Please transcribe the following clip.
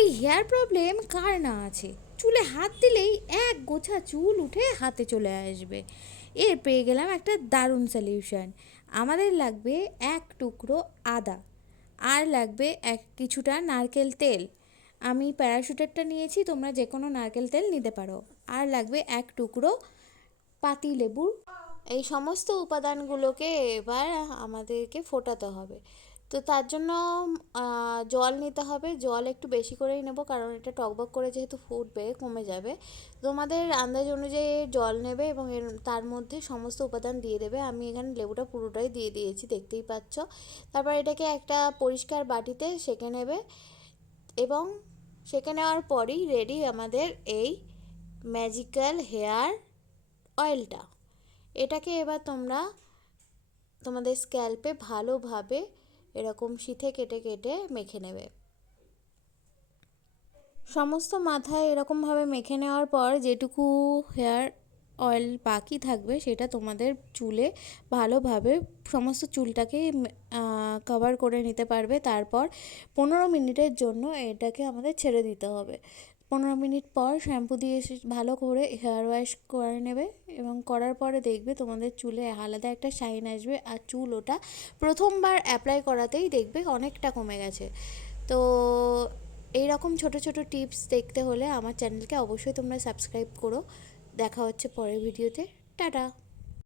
এই hair problem কার না আছে? চুলে হাত দিলেই এক গোছা চুল উঠে হাতে চলে আসবে। এর পেয়ে গেলাম একটা দারুণ সলিউশন। আমাদের লাগবে এক টুকরো আদা, আর লাগবে কিছুটা নারকেল তেল। আমি প্যারাশুটেরটা নিয়েছি, তোমরা যে কোনো নারকেল তেল নিতে পারো। আর লাগবে এক টুকরো পাতি লেবুর। এই সমস্ত উপাদানগুলোকে এবার আমাদেরকে ফোটাতে হবে। তো তার জন্য জল নিতে হবে। জল একটু বেশি করেই নেব, কারণ এটা টকবক করে যেহেতু ফুটবে কমে যাবে। তোমাদের আন্দাজ অনুযায়ী জল নেবে এবং তার মধ্যে সমস্ত উপাদান দিয়ে দেবে। আমি এখানে লেবুটা পুরোটাই দিয়ে দিয়েছি, দেখতেই পাচ্ছ। তারপর এটাকে একটা পরিষ্কার বাটিতে সেঁকে নেবে, এবং সেঁকে নেওয়ার পরই রেডি আমাদের এই ম্যাজিক্যাল হেয়ার অয়েলটা। এটাকে এবার তোমরা তোমাদের স্ক্যাল্পে ভালোভাবে এরকম সিথে কেটে কেটে মেখে নেবে। সমস্ত মাথায় এরকমভাবে মেখে নেওয়ার পর যেটুকু হেয়ার অয়েল বাকি থাকবে সেটা তোমাদের চুলে ভালোভাবে সমস্ত চুলটাকেই কভার করে নিতে পারবে। তারপর 15 মিনিটের জন্য এটাকে আমাদের ছেড়ে দিতে হবে। 15 মিনিট পর শ্যাম্পু দিয়ে ভালো করে হেয়ার ওয়াশ করে নেবে, এবং করার পরে দেখবে তোমাদের চুলে আলাদা একটা শাইন আসবে। আর চুল ওটা প্রথমবার অ্যাপ্লাই করাতেই দেখবে অনেকটা কমে গেছে। তো এই রকম ছোট ছোট টিপস দেখতে হলে আমার চ্যানেলকে অবশ্যই তোমরা সাবস্ক্রাইব করো। দেখা হচ্ছে পরের ভিডিওতে। টাটা।